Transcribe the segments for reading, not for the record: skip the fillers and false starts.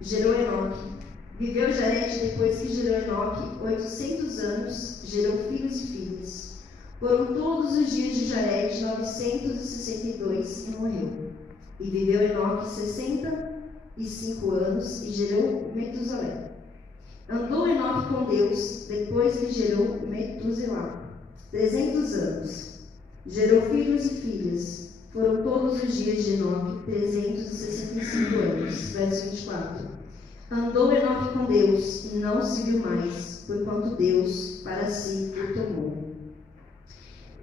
gerou Enoque. Viveu Jared depois que gerou Enoque 800 anos, gerou filhos e filhas. Foram todos os dias de Jared 962 e morreu. E viveu Enoque 65 anos e gerou Metusalém. Andou Enoque com Deus depois que gerou Metusalém 300 anos. Gerou filhos e filhas. Foram todos os dias de Enoque 365 anos. Verso 24. Andou Enoque com Deus e não se viu mais, porquanto Deus para si o tomou.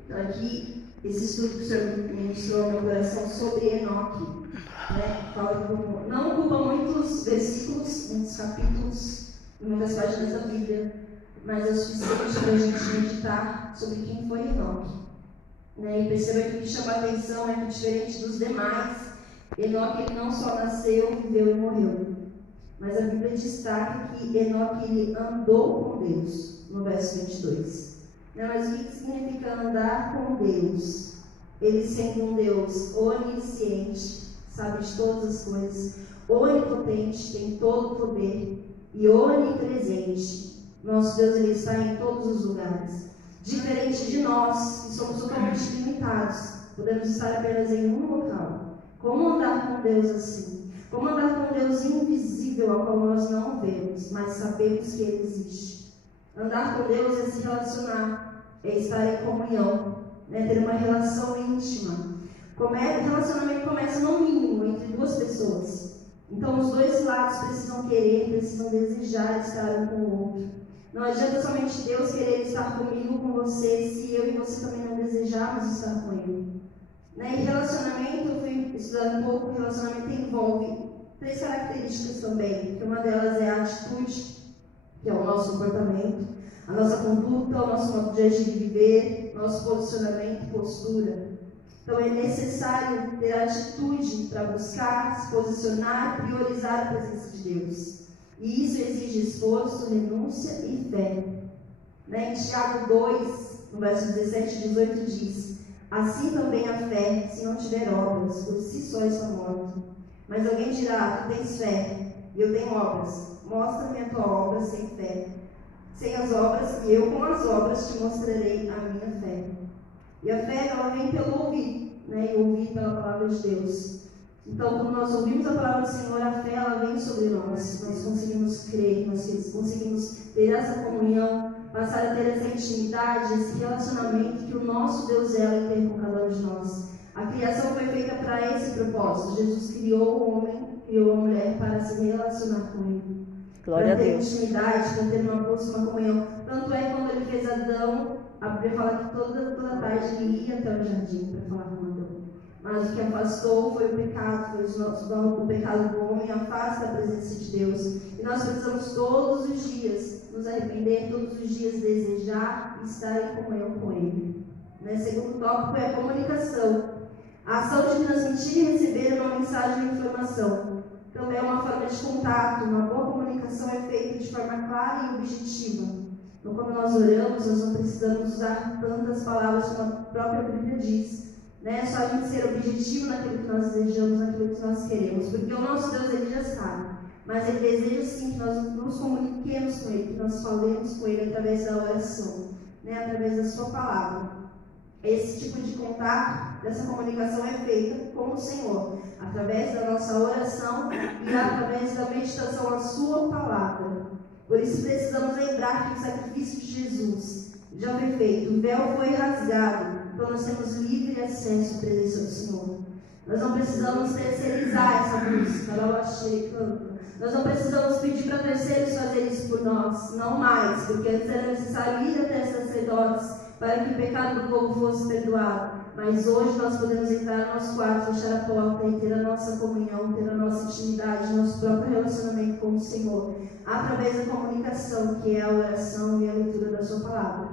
Então aqui, esse estudo que o Senhor ministrou no meu coração sobre Enoque, né, fala que não ocupa muitos versículos, muitos capítulos, muitas páginas da Bíblia, mas é o suficiente para a gente meditar sobre quem foi Enoque. Né, e perceba que o que chama a atenção é que, diferente dos demais, Enoque ele não só nasceu, viveu e morreu. Mas a Bíblia destaca que Enoque ele andou com Deus, no verso 22. Mas o que significa andar com Deus? Ele sendo um Deus onisciente, sabe de todas as coisas, onipotente, tem todo o poder, e onipresente. Nosso Deus ele está em todos os lugares. Diferente de nós, que somos totalmente limitados, podemos estar apenas em um local. Como andar com Deus assim? Como andar com Deus invisível, ao qual nós não vemos, mas sabemos que Ele existe? Andar com Deus é se relacionar, é estar em comunhão, né? Ter uma relação íntima. O relacionamento começa no mínimo entre duas pessoas. Então os dois lados precisam querer, precisam desejar estar um com o outro. Não adianta somente Deus querer estar comigo, com você, se eu e você também não desejarmos estar com Ele. Né? E relacionamento, eu fui estudando um pouco, relacionamento envolve 3 características também, que uma delas é a atitude, que é o nosso comportamento, a nossa conduta, o nosso modo de agir e viver, nosso posicionamento e postura. Então é necessário ter atitude para buscar, se posicionar, priorizar a presença de Deus. E isso exige esforço, renúncia e fé. Né? Em Tiago 2, no verso 17 e 18 diz: assim também a fé, se não tiver obras, por si só está morta. Mas alguém dirá: tu tens fé, e eu tenho obras. Mostra-me a tua obra sem fé. Sem as obras, e eu com as obras te mostrarei a minha fé. E a fé, ela vem pelo ouvir, né? E ouvir pela palavra de Deus. Então, quando nós ouvimos a palavra do Senhor, a fé, ela vem sobre nós. Nós conseguimos crer, nós conseguimos ter essa comunhão, passar a ter essa intimidade, esse relacionamento que o nosso Deus ela tem com cada um de nós. A criação foi feita para esse propósito. Jesus criou o homem, criou a mulher para se relacionar com Ele. Para ter intimidade, para ter uma comunhão. Tanto é que quando Ele fez Adão, a Bíblia fala que toda tarde Ele ia até o jardim para falar com Adão. Mas o que afastou foi o pecado, o pecado do homem afasta a presença de Deus. E nós precisamos todos os dias nos arrepender, todos os dias desejar estar em comunhão com Ele. Segundo tópico é a comunicação. A ação de transmitir e receber uma mensagem ou informação. Também é uma forma de contato. Uma boa comunicação é feita de forma clara e objetiva. Então, quando nós oramos, nós não precisamos usar tantas palavras como a própria Bíblia diz. É só a gente ser objetivo naquilo que nós desejamos, naquilo que nós queremos. Porque o nosso Deus, Ele já sabe. Mas Ele deseja sim que nós nos comuniquemos com Ele, que nós falemos com Ele através da oração, através da sua palavra. Esse tipo de contato, dessa comunicação é feita com o Senhor, através da nossa oração e através da meditação à sua palavra. Por isso precisamos lembrar que o sacrifício de Jesus já foi feito, o véu foi rasgado, então nós temos livre acesso à presença do Senhor. Nós não precisamos terceirizar essa busca, nós não precisamos pedir para terceiros fazer isso por nós, não mais, porque antes era necessário ir até os sacerdotes para que o pecado do povo fosse perdoado. Mas hoje nós podemos entrar no nosso quarto, fechar a porta e ter a nossa comunhão, ter a nossa intimidade, nosso próprio relacionamento com o Senhor, através da comunicação, que é a oração e a leitura da sua palavra.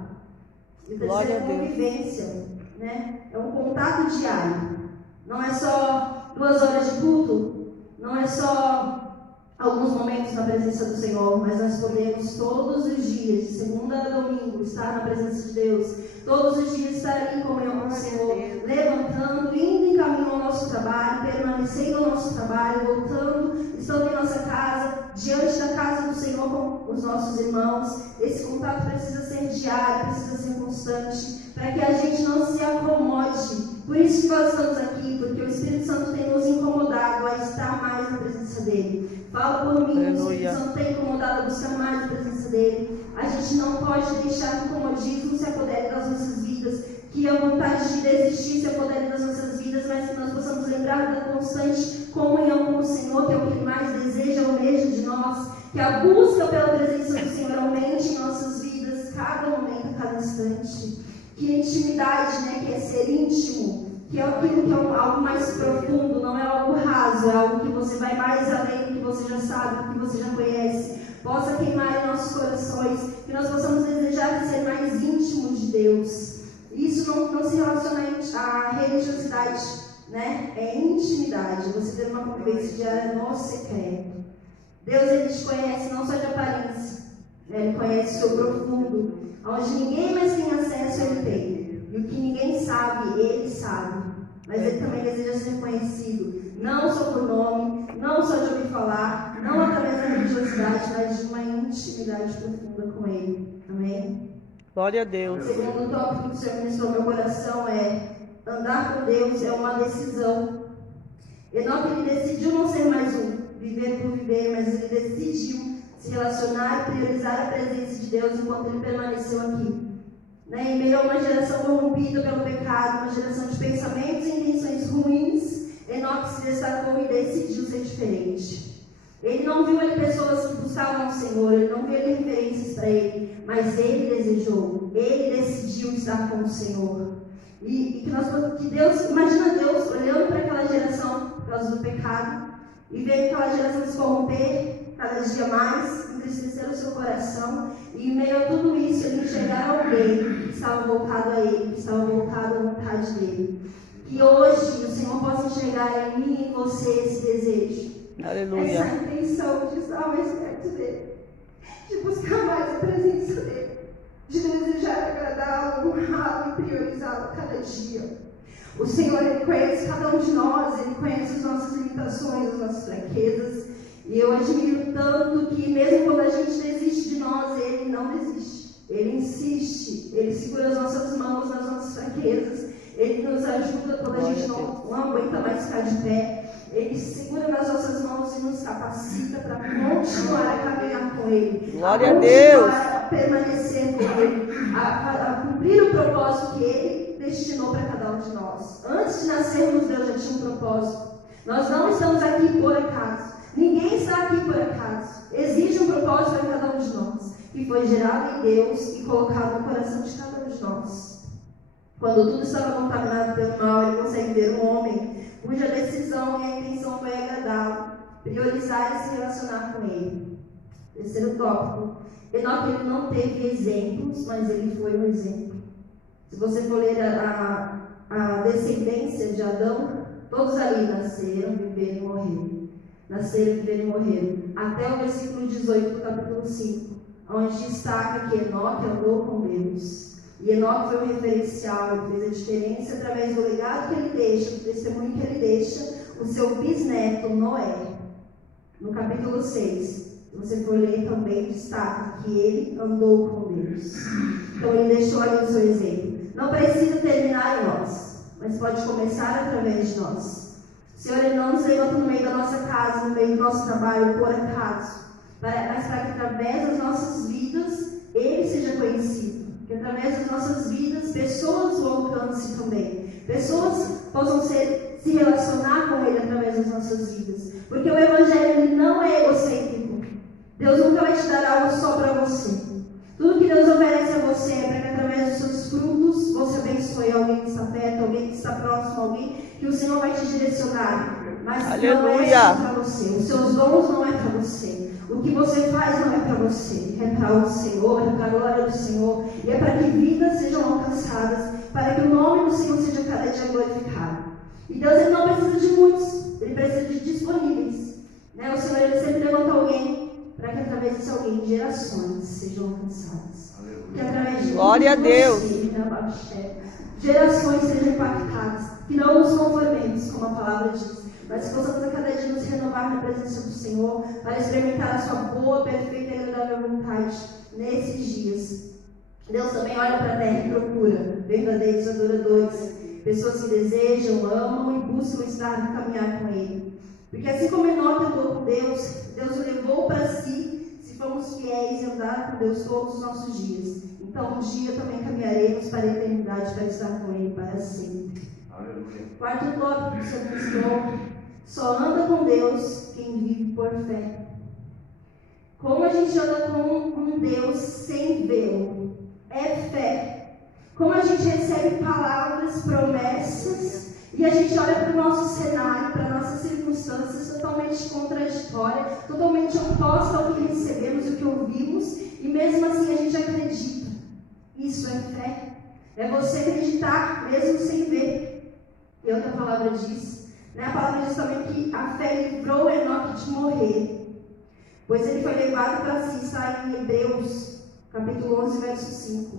E o terceiro é convivência, é um contato diário. Não é só 2 horas de culto, não é só alguns momentos na presença do Senhor, mas nós podemos todos os dias, de segunda a domingo, estar na presença de Deus, todos os dias estar em comunhão com o Senhor, levantando, indo em caminho ao nosso trabalho, permanecendo ao nosso trabalho, voltando, estando em nossa casa, diante da casa do Senhor com os nossos irmãos. Esse contato precisa ser diário, precisa ser constante, para que a gente não se acomode. Por isso que nós estamos aqui, porque o Espírito Santo tem nos incomodado a estar mais na presença dele. Fala por mim, o Espírito Santo tem incomodado a buscar mais a presença dele. A gente não pode deixar que o comodismo se apodere das nossas vidas, que a vontade de desistir se apodere das nossas vidas, mas que nós possamos lembrar da constante comunhão com o Senhor, que é o que Ele mais deseja, almeja de nós, que a busca pela presença do Senhor aumente em nossas vidas, cada momento, cada instante. Que a intimidade, né, que é ser íntimo, que é aquilo que é algo mais profundo, não é algo raso, é algo que você vai mais além do que você já sabe, do que você já conhece, possa queimar em nossos corações, que nós possamos desejar ser mais íntimos de Deus. Isso não se relaciona à religiosidade, né? É intimidade, você ter uma convivência diária no secreto. Deus, Ele te conhece não só de aparência, né? Ele conhece o seu profundo, onde ninguém mais tem acesso, Ele tem. E o que ninguém sabe, Ele sabe. Mas Ele também deseja ser conhecido, não só por nome, não só de ouvir falar, não através da religiosidade, mas de uma intimidade profunda com Ele. Amém? Glória a Deus. O segundo tópico que o Senhor ministrou ao meu coração é: andar com Deus é uma decisão. Enoque, ele decidiu não ser mais viver por viver, mas ele decidiu se relacionar e priorizar a presença de Deus enquanto ele permaneceu aqui. Em meio a uma geração corrompida pelo pecado, uma geração de pensamentos e intenções ruins, Enoque se destacou e decidiu ser diferente. Ele não viu ali pessoas que buscavam o Senhor, ele não viu ali referências para ele, mas ele desejou, ele decidiu estar com o Senhor. Que Deus, imagina Deus olhando para aquela geração por causa do pecado e vendo aquela geração se corromper cada dia mais, entristecer o seu coração, e em meio a tudo isso ele enxergar alguém que estava voltado a ele, que estava voltado à vontade dele. Que hoje o Senhor possa enxergar em mim e em você esse desejo. Aleluia. Essa intenção de estar mais perto dele, de buscar mais a presença dele, de desejar agradá-lo, honrá-lo e priorizá-lo a cada dia. O Senhor, Ele conhece cada um de nós, Ele conhece as nossas limitações, as nossas fraquezas, e eu admiro tanto que mesmo quando a gente desiste de nós, Ele não desiste. Ele insiste, Ele segura as nossas mãos nas nossas fraquezas, Ele nos ajuda quando a gente não aguenta mais ficar de pé. Ele segura nas nossas mãos e nos capacita para continuar a caminhar com Ele. Glória a Deus. A permanecer com Ele, a cumprir o propósito que Ele destinou para cada um de nós. Antes de nascermos, Deus já tinha um propósito. Nós não estamos aqui por acaso. Ninguém está aqui por acaso. Existe um propósito para cada um de nós, que foi gerado em Deus e colocado no coração de cada um de nós. Quando tudo estava contaminado pelo mal, Ele consegue ver um homem cuja decisão e a intenção foi agradá-lo, priorizar e se relacionar com Ele. Terceiro tópico: Enoque, ele não teve exemplos, mas ele foi um exemplo. Se você for ler a descendência de Adão, todos ali nasceram, viveram e morreram. Nasceram, viveram e morreram. Até o versículo 18 do capítulo 5, onde destaca que Enoque andou com Deus. E Enoque foi um referencial, ele fez a diferença através do legado que ele deixa, do testemunho que ele deixa, o seu bisneto Noé. No capítulo 6, se você for ler também, destaca que ele andou com Deus. Então ele deixou ali o seu exemplo. Não precisa terminar em nós, mas pode começar através de nós. O Senhor, Ele não nos levanta no meio da nossa casa, no meio do nosso trabalho, por acaso, mas para que através das nossas vidas Ele seja conhecido. Que através das nossas vidas, pessoas o alcancem também. Pessoas possam se relacionar com Ele através das nossas vidas. Porque o Evangelho ele não é egocêntrico. Deus nunca vai te dar algo só para você. Tudo que Deus oferece a você é para que através dos seus frutos você abençoe alguém que está perto, alguém que está próximo, alguém que o Senhor vai te direcionar. Mas Aleluia. Não é só para você. Os seus dons não é para você. O que você faz não é para você, é para o Senhor, é para a glória do Senhor, e é para que vidas sejam alcançadas, para que o nome do Senhor seja cada dia glorificado. E Deus ele não precisa de muitos, Ele precisa de disponíveis. O Senhor ele sempre levanta alguém, para que através desse alguém gerações sejam alcançadas. Que através de glória a Deus. Gerações sejam impactadas, que não nos conformemos, como a palavra diz, mas que possamos a cada dia nos renovar na presença do Senhor, para experimentar a sua boa, perfeita e agradável vontade nesses dias. Deus também olha para a terra e procura verdadeiros adoradores, pessoas que desejam, amam e buscam estar e caminhar com Ele. Porque assim como Enoque andou com Deus, Deus o levou para si, se formos fiéis e andar com Deus todos os nossos dias. Então um dia também caminharemos para a eternidade, para estar com Ele para sempre. Aleluia. Quarto tópico que você mostrou: só anda com Deus quem vive por fé. Como a gente anda com um Deus sem vê-lo? É fé. Como a gente recebe palavras, promessas, e a gente olha para o nosso cenário, para nossas circunstâncias totalmente contraditórias, totalmente oposta ao que recebemos e o que ouvimos, e mesmo assim a gente acredita. Isso é fé. É você acreditar mesmo sem ver. E outra palavra diz, a palavra diz também que a fé livrou Enoque de morrer, pois ele foi levado para si. Está em Hebreus, capítulo 11, verso 5.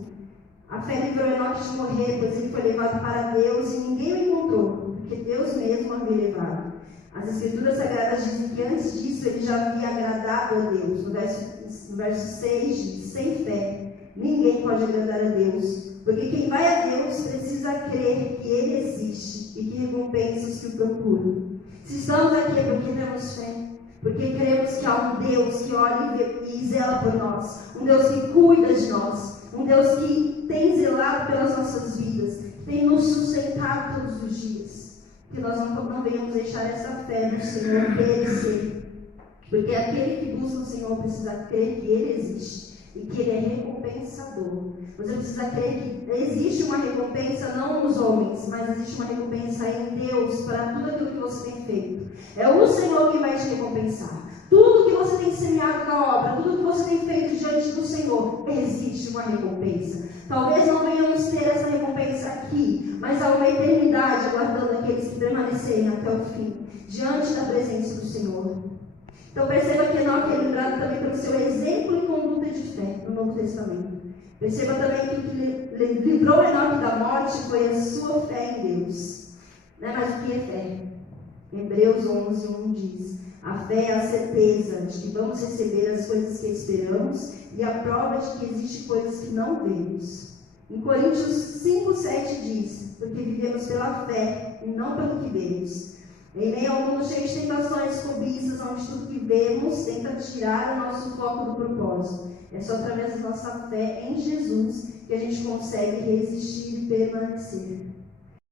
A fé livrou Enoque de morrer, pois ele foi levado para Deus e ninguém o encontrou, porque Deus mesmo o havia levado. As Escrituras Sagradas dizem que antes disso ele já havia agradado a Deus. No verso 6 diz: sem fé ninguém pode agradar a Deus, porque quem vai a Deus precisa crer que Ele existe e que recompensa os que o procuram. Se estamos aqui é porque temos fé, porque cremos que há um Deus que olha e zela por nós, um Deus que cuida de nós, um Deus que tem zelado pelas nossas vidas, que tem nos sustentado todos os dias. Que nós não venhamos deixar essa fé no Senhor perecer, porque aquele que busca o Senhor precisa crer que Ele existe e que Ele é recompensador. Você precisa crer que existe uma recompensa não nos homens, mas existe uma recompensa em Deus para tudo aquilo que você tem feito. É o Senhor que vai te recompensar. Tudo que você tem semeado na obra, tudo que você tem feito diante do Senhor, existe uma recompensa. Talvez não venhamos ter essa recompensa aqui, mas há uma eternidade aguardando aqueles que permanecerem até o fim, diante da presença do Senhor. Então perceba que Enoque é lembrado também pelo seu exemplo e conduta de fé no Novo Testamento. Perceba também que o que livrou Enoque da morte foi a sua fé em Deus. Mas o que é fé? Hebreus 11, 1 diz: a fé é a certeza de que vamos receber as coisas que esperamos e a prova de que existem coisas que não vemos. Em Coríntios 5, 7 diz: porque vivemos pela fé e não pelo que vemos. Em meio ao mundo cheio de tentações, cobiças, onde tudo que vemos tenta tirar o nosso foco do propósito. É só através da nossa fé em Jesus que a gente consegue resistir e permanecer.